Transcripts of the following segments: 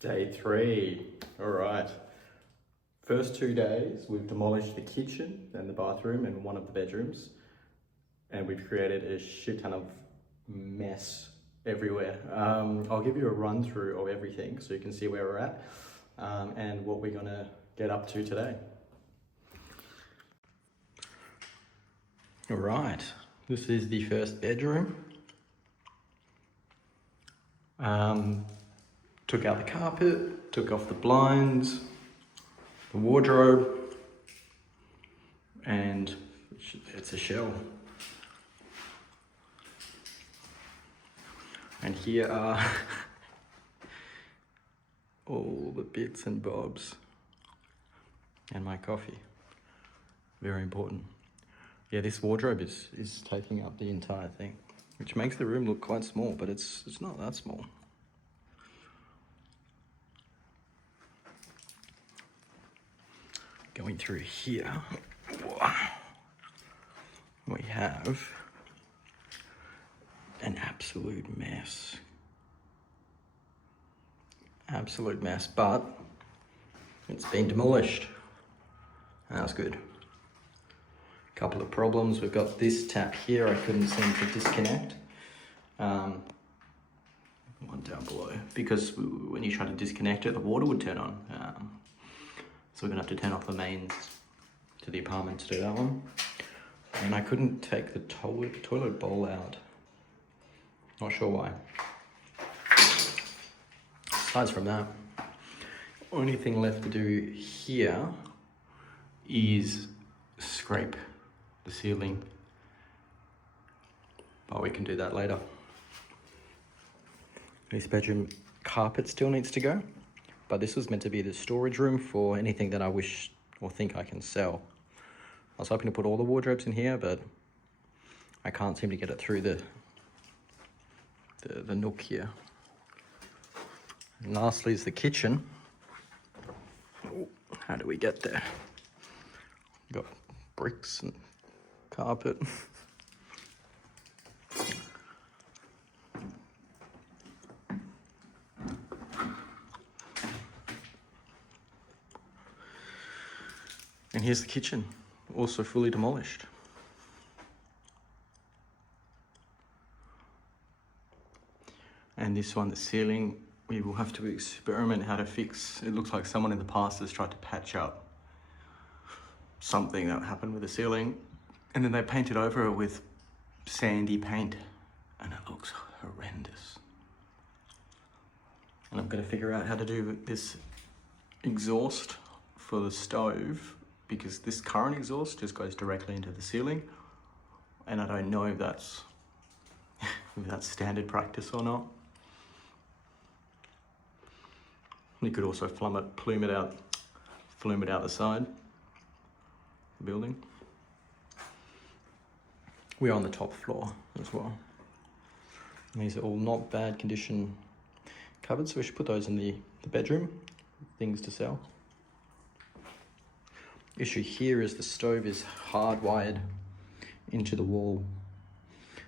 Day 3. All right. First 2 days, we've demolished the kitchen and the bathroom and one of the bedrooms, and we've created a shit ton of mess everywhere. I'll give you a run through of everything so you can see where we're at and what we're gonna get up to today. All right, this is the first bedroom. Took out the carpet, took off the blinds, the wardrobe, and it's a shell. And here are all the bits and bobs and my coffee. Very important. Yeah, this wardrobe is taking up the entire thing, which makes the room look quite small, but it's not that small. Going through here, we have an absolute mess. Absolute mess, but it's been demolished. That's good. Couple of problems. We've got this tap here I couldn't seem to disconnect. One down below, because when you try to disconnect it, the water would turn on. So we're gonna have to turn off the mains to the apartment to do that one. And I couldn't take the toilet bowl out. Not sure why. Aside from that, only thing left to do here is scrape the ceiling. But we can do that later. This bedroom carpet still needs to go. But this was meant to be the storage room for anything that I wish or think I can sell. I was hoping to put all the wardrobes in here, but I can't seem to get it through the nook here. And lastly is the kitchen. Ooh, how do we get there? Got bricks and carpet. And here's the kitchen, also fully demolished. And this one, the ceiling, we will have to experiment how to fix. It looks like someone in the past has tried to patch up something that happened with the ceiling, and then they painted over it with sandy paint, and it looks horrendous. And I'm gonna figure out how to do this exhaust for the stove, because this current exhaust just goes directly into the ceiling, and I don't know if that's standard practice or not. You could also plume it out the side of the building. We're on the top floor as well. And these are all not bad condition cupboards, so we should put those in the bedroom, things to sell. Issue here is the stove is hardwired into the wall,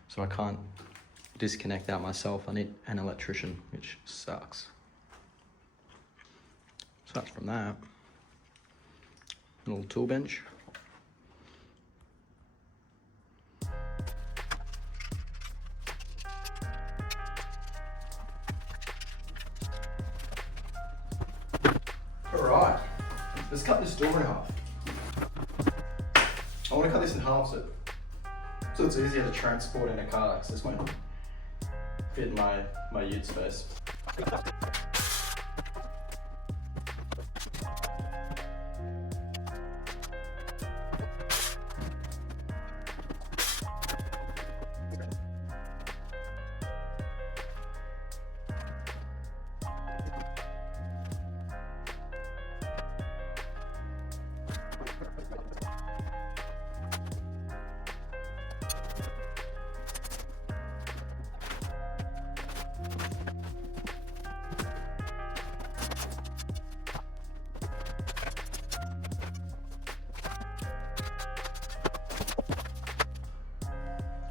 so I can't disconnect that myself. I need an electrician, which sucks. Aside from that, a little tool bench. All right, let's cut this door in half. I want to cut this in half so it's easier to transport in a car, because this won't fit in my ute space.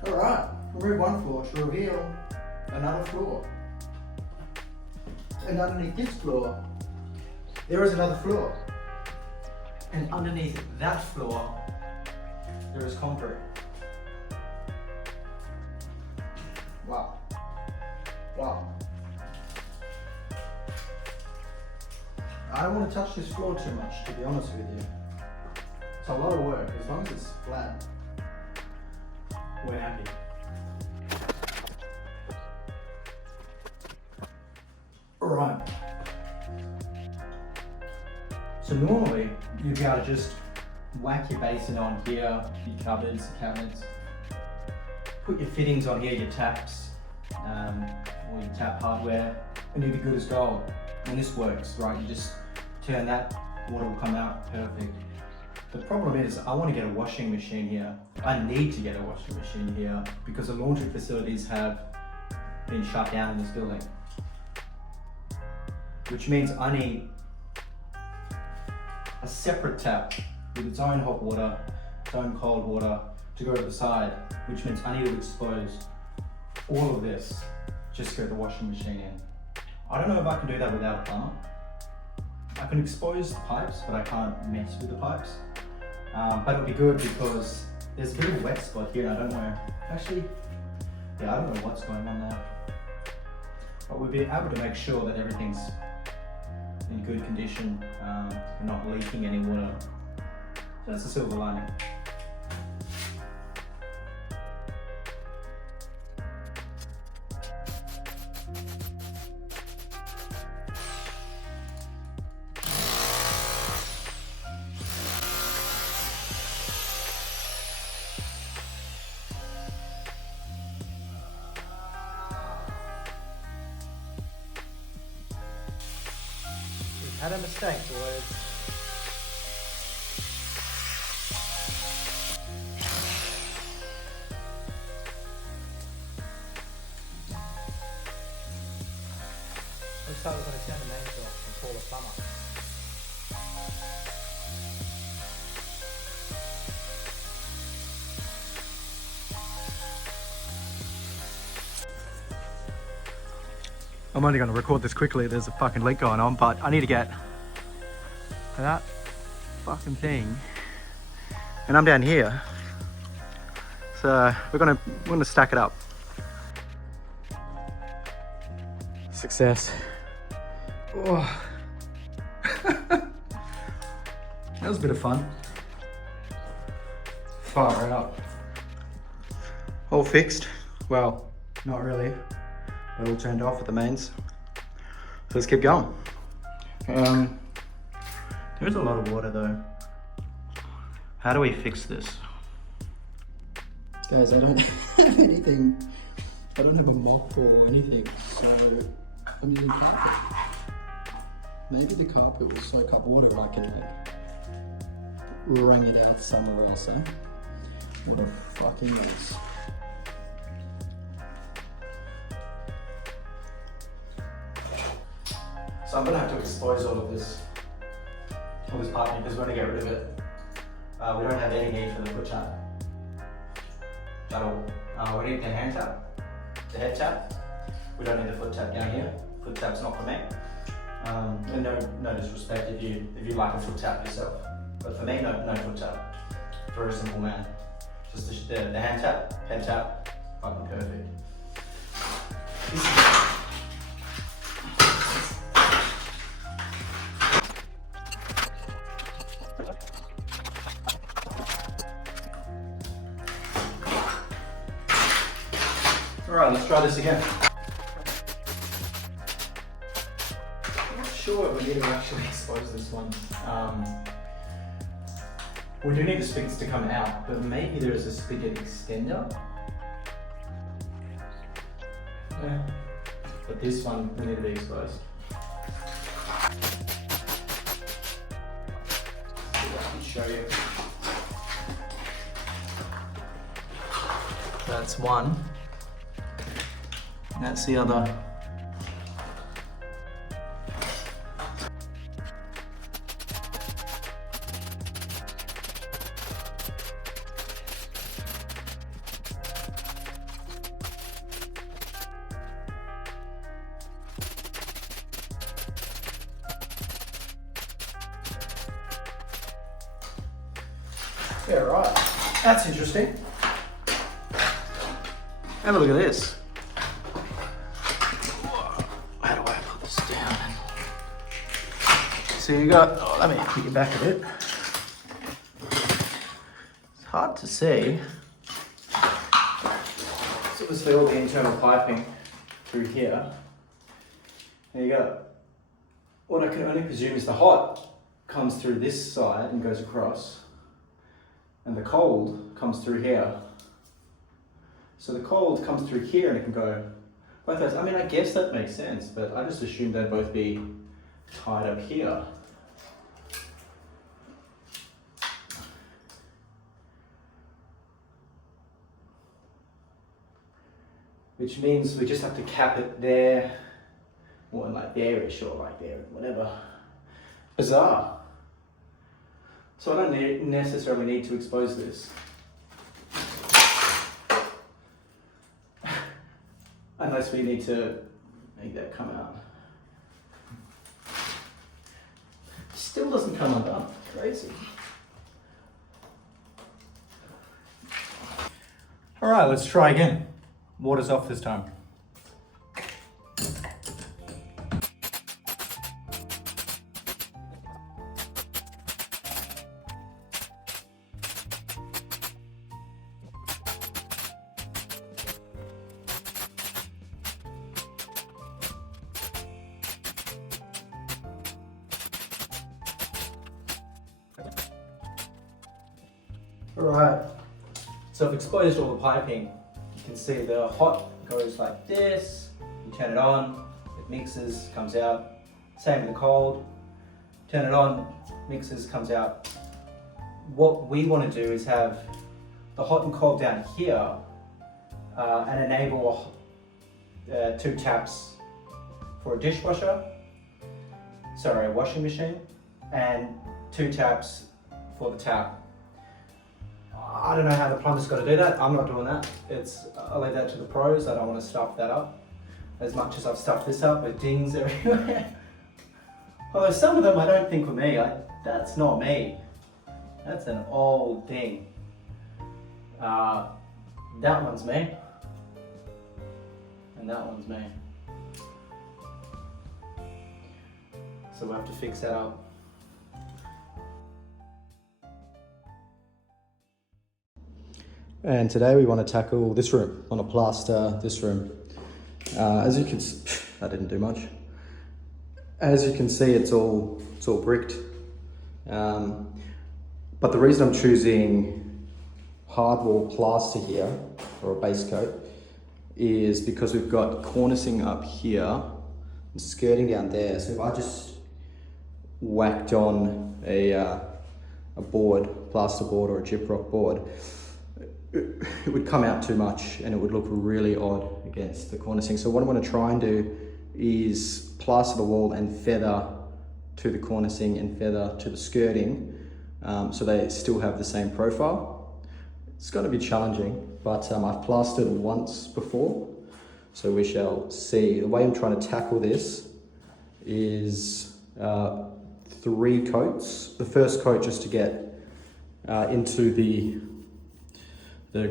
Alright, remove one floor to reveal another floor. And underneath this floor, there is another floor. And underneath that floor, there is concrete. Wow. Wow. I don't want to touch this floor too much, to be honest with you. It's a lot of work. As long as it's flat, we're happy. Alright. So normally, you'd be able to just whack your basin on here, your cupboards, cabinets, put your fittings on here, your taps, or your tap hardware, and you'd be good as gold. And this works, right? You just turn that, water will come out perfect. The problem is, I want to get a washing machine here. I need to get a washing machine here because the laundry facilities have been shut down in this building. Which means I need a separate tap with its own hot water, its own cold water to go to the side, which means I need to expose all of this just to get the washing machine in. I don't know if I can do that without a plumber. I can expose the pipes, but I can't mess with the pipes. But it'll be good because there's a bit of a wet spot here and I don't know, actually, yeah, I don't know what's going on there. But we'll be able to make sure that everything's in good condition and not leaking any water. So that's the silver lining. Had a mistake, boys. Looks like we're going to turn the mains off and call the plumber. I'm only going to record this quickly, there's a fucking leak going on, but I need to get that fucking thing. And I'm down here. So we're gonna stack it up. Success. Oh. That was a bit of fun. Far out. All fixed. Well, not really. It all turned off at the mains. So let's keep going. There's a lot of water though. How do we fix this? Guys, I don't have anything. I don't have a mop or anything, so I'm using carpet. Maybe the carpet will soak up water and I can like wring it out somewhere else, eh? What a fucking mess. So I'm gonna have to expose all this part because we're gonna get rid of it. We don't have any need for the foot tap at all. We need the hand tap, the head tap. We don't need the foot tap down here. Foot tap's not for me. And no disrespect if you like a foot tap yourself, but for me, no foot tap. Very simple, man. Just the hand tap, head tap, fucking perfect. Alright, let's try this again. I'm not sure if we need to actually expose this one. We do need the spigots to come out, but maybe there is a spigot extender. Yeah. But this one will need to be exposed. I can show you. That's one. That's the other. Yeah, right. That's interesting. Have a look at this. How do I put this down? So you got, oh, let me put you back a bit. It's hard to see. So obviously all the internal piping through here. There you go. What I can only presume is the hot comes through this side and goes across, and the cold comes through here. So the cold comes through here and it can go both ways. I mean, I guess that makes sense, but I just assumed they'd both be tied up here. Which means we just have to cap it there, or like there-ish, or like there, whatever. Bizarre. So I don't necessarily need to expose this. Unless we need to make that come out. Still doesn't come undone. Crazy. All right, let's try again. Water's off this time. Alright, so I've exposed all the piping. You can see the hot goes like this, you turn it on, it mixes, comes out. Same with the cold, turn it on, mixes, comes out. What we want to do is have the hot and cold down here and enable 2 taps for a dishwasher, sorry, a washing machine, and 2 taps for the tap. I don't know how the plumber's got to do that. I'm not doing that. I'll leave that to the pros. I don't want to stuff that up as much as I've stuffed this up with dings everywhere. Although some of them I don't think were me. That's not me. That's an old ding. That one's me. And that one's me. So we'll have to fix that up. And today we want to tackle this room. Want to plaster this room. As you can see, that didn't do much. As you can see, it's all bricked. But the reason I'm choosing hardwall plaster here, or a base coat, is because we've got cornicing up here and skirting down there. So if I just whacked on a board, plaster board or a gyprock board, it would come out too much and it would look really odd against the cornicing. So what I'm going to try and do is plaster the wall and feather to the cornicing and feather to the skirting, so they still have the same profile. It's going to be challenging, but I've plastered once before, so we shall see. The way I'm trying to tackle this is 3 coats. The first coat just to get into the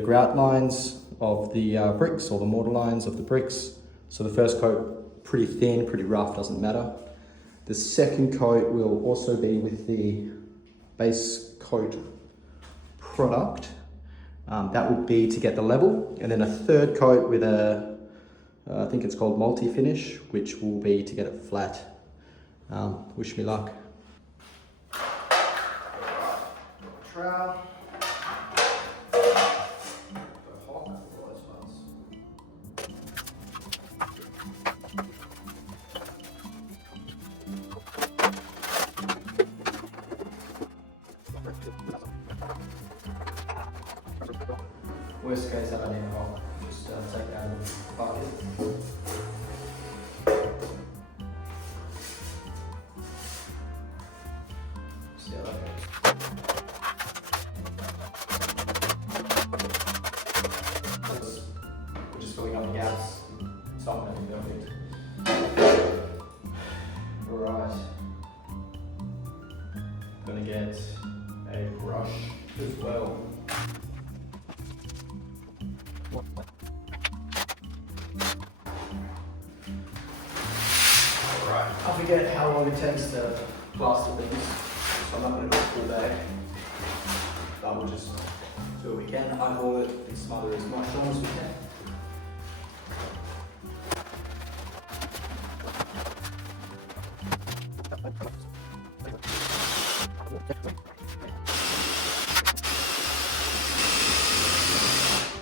grout lines of the bricks, or the mortar lines of the bricks. So the first coat, pretty thin, pretty rough, doesn't matter. The second coat will also be with the base coat product. That will be to get the level. And then a third coat with I think it's called multi-finish, which will be to get it flat. Wish me luck. Trowel. Worst case, I don't need a hole. Just take it out of the bucket. See how that goes. We're just filling up the gaps. It's not going to be perfect. Right. I'm going to get a brush. as well. Alright, I forget how long it takes to plaster things, so I'm not going to do a full day. But we'll just do what we can, eyeball it and smother as much on as we can.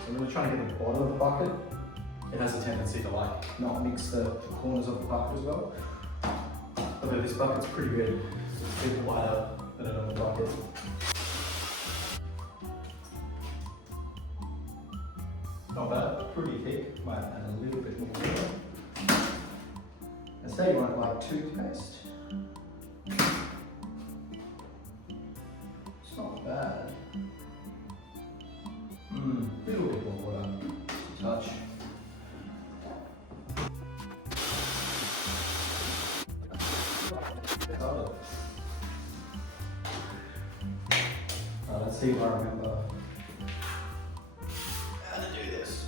I'm really trying to get the bottom of the bucket. It has a tendency to like not mix the corners of the bucket as well. Although this bucket's pretty good. It's a bit wider than another bucket. Not bad, pretty thick. Might add a little bit more water. And say you want it like toothpaste. It's not bad. Little bit more water, just a touch. Let's see if I remember how to do this.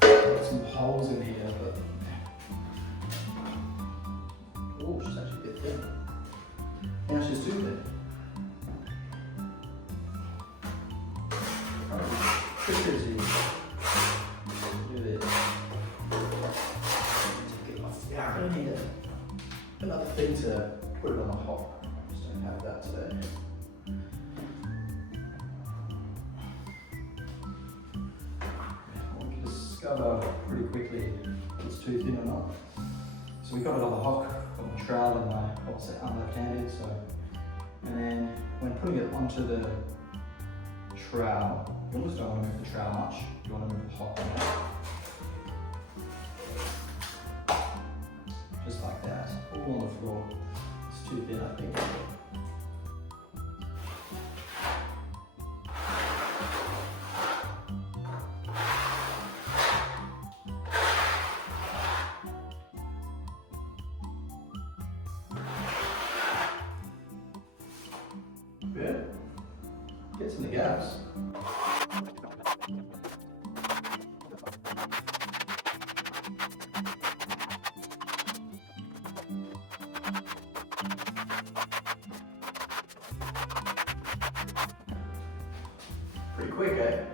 Got some holes in here, but oh, she's actually a bit thin. Now she's too thin. Do this. Yeah, I really need another thing to put it on the hop. Just don't have that today. We can discover pretty quickly if it's too thin or not. So we got it on the hook, got my trowel in my opposite, I'm left-handed, so. And then when putting it onto the trowel, you almost don't want to move the trowel much, you want to move the hop on it. Just like that, all on the floor. It's too thin, I think. Good. Get some of the gaps. Pretty quick, eh?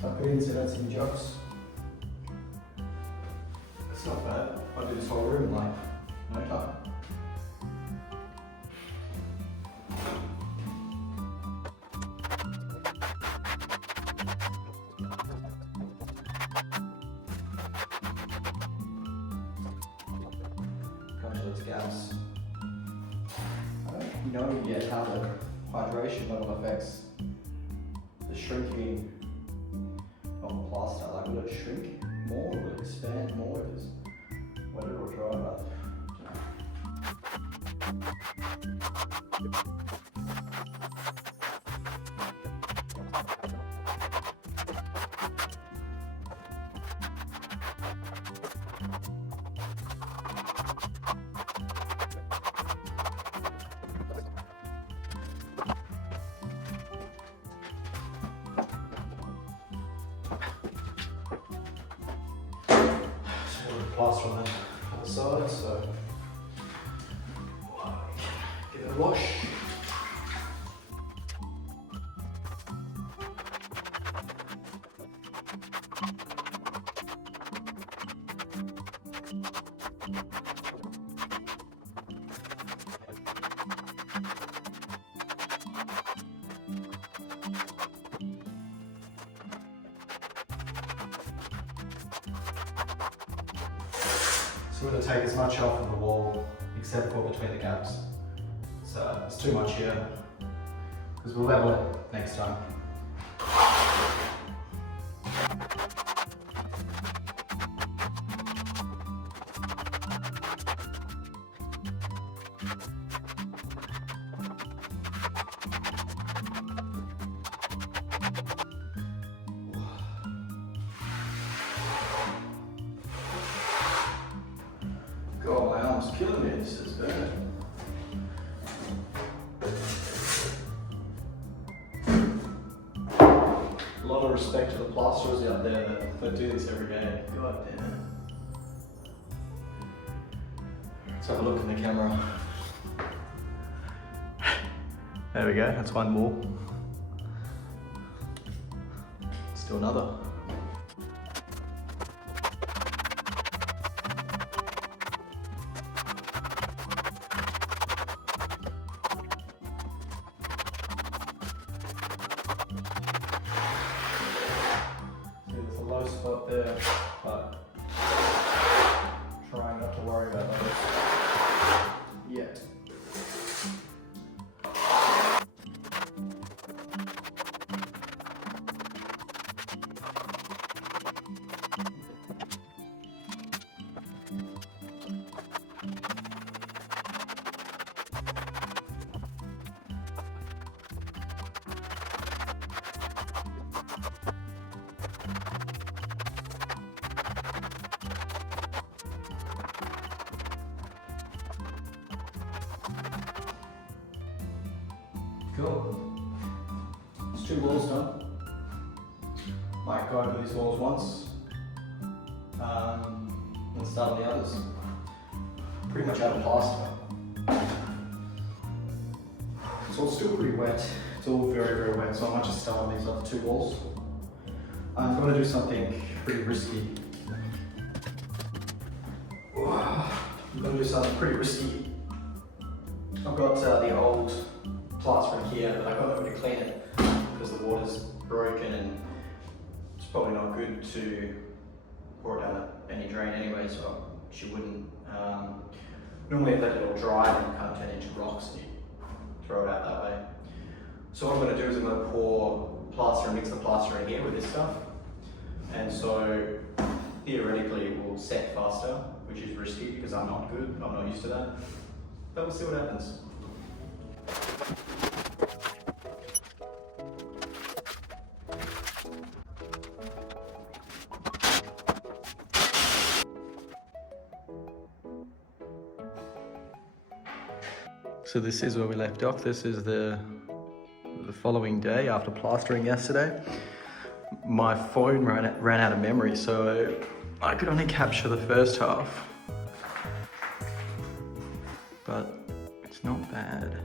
Tuck it in so that's some jokes. It's not bad. I'll do this whole room in like no time. Those gaps. I don't know yet how the hydration level affects the shrinking of the plaster. Like, will it shrink more? Will it expand more? Is whether it will dry up. Plaster on the other side, so give it a wash. So we're going to take as much off of the wall except for between the gaps. So it's too much here because we'll level it next time. God, my arm's killing me, this is burning. respect to the plasterers out there that do this every day. God damn. Let's have a look in the camera. There we go, that's one wall. Let's do another. There's a low spot there, but trying not to worry about those yet. Cool. It's 2 walls done. Might go over these walls once and start on the others. Pretty much out of plaster. It's all still pretty wet. It's all very, very wet, so I might just start on these other 2 walls. I'm going to do something pretty risky. I'm going to do something pretty risky. I've got the old plaster in here, but I got nobody to clean it because the water's broken and it's probably not good to pour it down any drain anyway, so she wouldn't. Normally if let it all dry, then it kind of turn into rocks and you throw it out that way. So what I'm going to do is I'm going to pour plaster and mix the plaster in here with this stuff, and so theoretically it will set faster, which is risky because I'm not good, I'm not used to that, but we'll see what happens. So this is where we left off. This is the following day after plastering yesterday. My phone ran out of memory, so I could only capture the first half. But it's not bad.